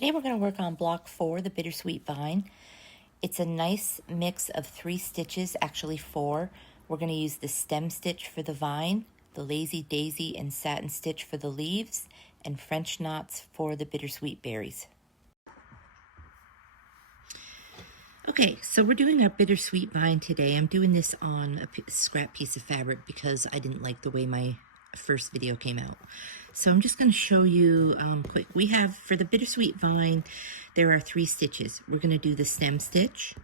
Today we're going to work on block 4, the Bittersweet Vine. It's a nice mix of 3 stitches, actually 4. We're going to use the stem stitch for the vine, the lazy daisy and satin stitch for the leaves, and French knots for the bittersweet berries. Okay, so we're doing our bittersweet vine today. I'm doing this on a scrap piece of fabric because I didn't like the way my first video came out. So I'm just going to show you quick. We have, for the bittersweet vine, there are 3 stitches. We're going to do the stem stitch,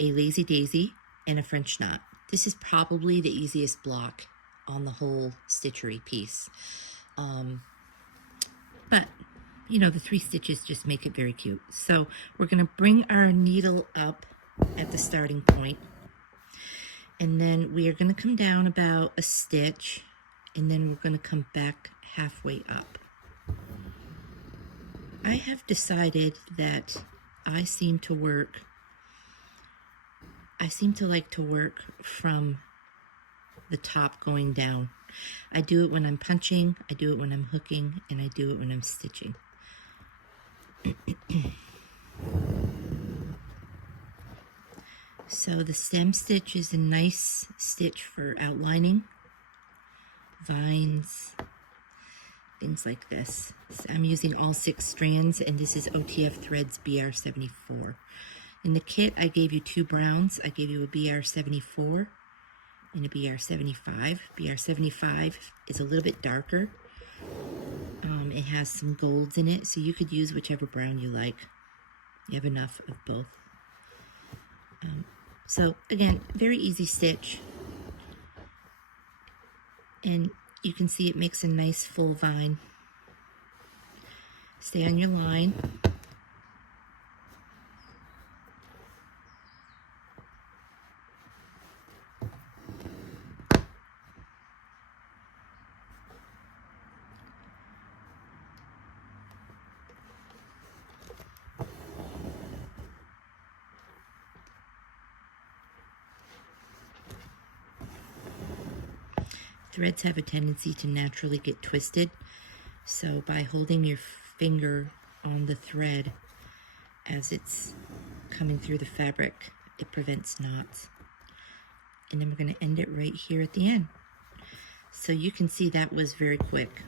a lazy daisy, and a French knot. This is probably the easiest block on the whole stitchery piece. But you know, the 3 stitches just make it very cute. So we're going to bring our needle up at the starting point, and then we are going to come down about a stitch, and then we're going to come back halfway up. I have decided that I seem to like to work from the top going down. I do it when I'm punching, I do it when I'm hooking, and I do it when I'm stitching. So the stem stitch is a nice stitch for outlining vines, things like this. So I'm using all 6 strands, and this is OTF Threads BR74. In the kit, I gave you 2 browns. I gave you a BR74 and a BR75. BR75 is a little bit darker. It has some golds in it, so you could use whichever brown you like. You have enough of both. So again, very easy stitch. And you can see it makes a nice full vine. Stay on your line. Threads have a tendency to naturally get twisted, so by holding your finger on the thread as it's coming through the fabric, it prevents knots. And then we're going to end it right here at the end. So you can see that was very quick,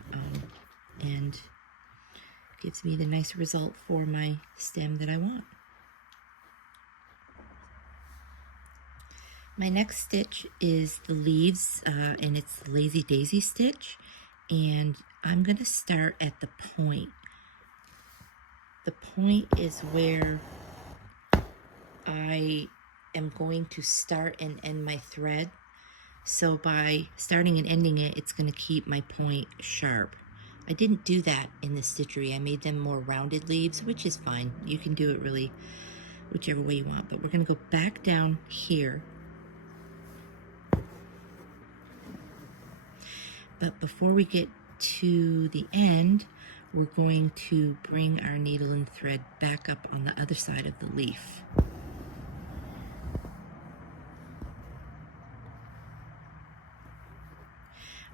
and gives me the nice result for my stem that I want. My next stitch is the leaves, and it's the lazy daisy stitch, and I'm going to start at the point. The point is where I am going to start and end my thread. So by starting and ending it, it's going to keep my point sharp. I didn't do that in the stitchery. I made them more rounded leaves, which is fine. You can do it really whichever way you want, but we're going to go back down here. But before we get to the end, we're going to bring our needle and thread back up on the other side of the leaf.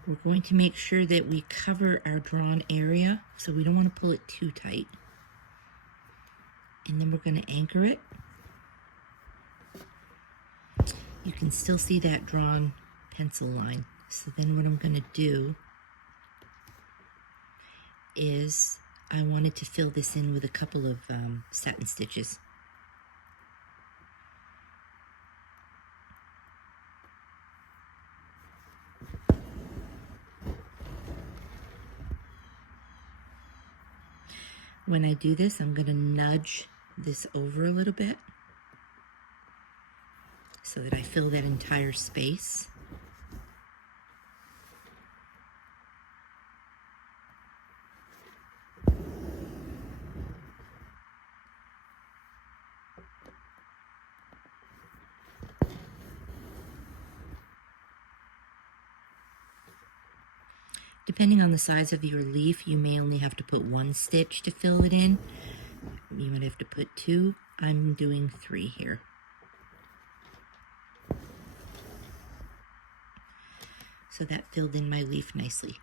We're going to make sure that we cover our drawn area, so we don't want to pull it too tight. And then we're going to anchor it. You can still see that drawn pencil line. So then what I'm going to do is I wanted to fill this in with a couple of satin stitches. When I do this, I'm going to nudge this over a little bit so that I fill that entire space. Depending on the size of your leaf, you may only have to put 1 stitch to fill it in. You might have to put 2. I'm doing 3 here. So that filled in my leaf nicely.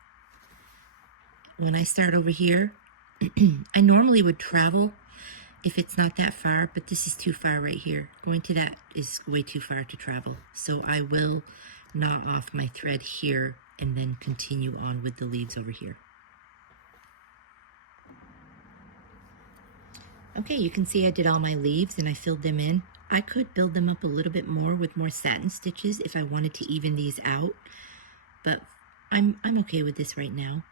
When I start over here, I normally would travel if it's not that far, but this is too far right here. Going to that is way too far to travel. So I will knot off my thread here and then continue on with the leaves over here. Okay, you can see I did all my leaves and I filled them in. I could build them up a little bit more with more satin stitches if I wanted to even these out, but I'm okay with this right now.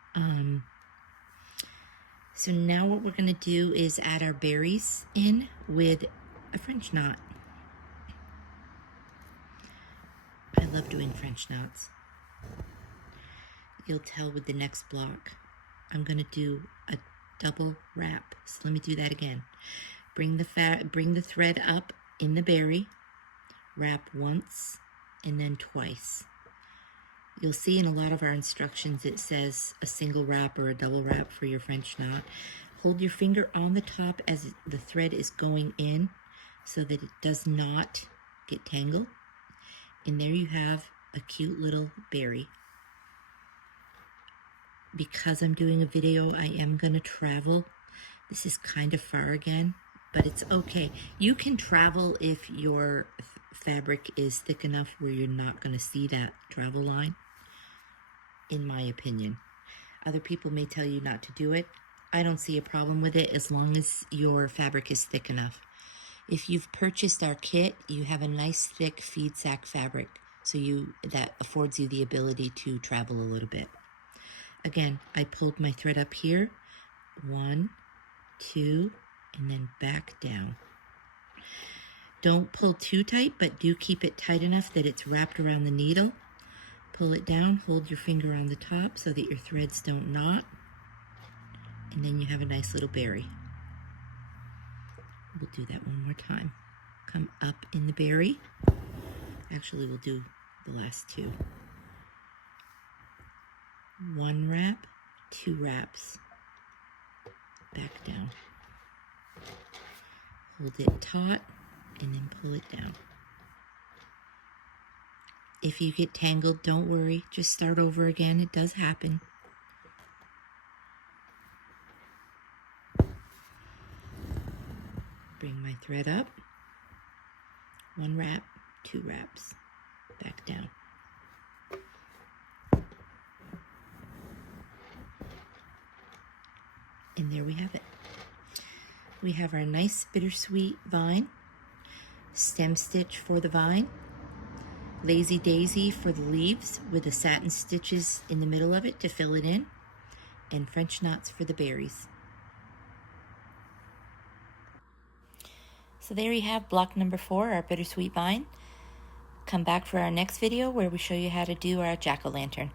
So now what we're going to do is add our berries in with a French knot. I love doing French knots. You'll tell with the next block. I'm going to do a double wrap. So let me do that again. Bring the thread up in the berry, wrap once and then twice. You'll see in a lot of our instructions it says a single wrap or a double wrap for your French knot. Hold your finger on the top as the thread is going in so that it does not get tangled. And there you have a cute little berry. Because I'm doing a video, I am going to travel. This is kind of far again, but it's okay. You can travel if your fabric is thick enough where you're not going to see that travel line, in my opinion. Other people may tell you not to do it. I don't see a problem with it as long as your fabric is thick enough. If you've purchased our kit, you have a nice thick feed sack fabric, so that affords you the ability to travel a little bit. Again, I pulled my thread up here, 1, 2, and then back down. Don't pull too tight, but do keep it tight enough that it's wrapped around the needle. Pull it down, hold your finger on the top so that your threads don't knot, and then you have a nice little berry. We'll do that one more time. Come up in the berry. Actually, we'll do the last two. 1 wrap, 2 wraps, back down. Hold it taut and then pull it down. If you get tangled, don't worry, just start over again. It does happen. Bring my thread up, 1 wrap, 2 wraps, back down. And there we have it. We have our nice bittersweet vine, stem stitch for the vine, lazy daisy for the leaves with the satin stitches in the middle of it to fill it in, and French knots for the berries. So there you have block number 4, our bittersweet vine. Come back for our next video where we show you how to do our jack-o'-lantern.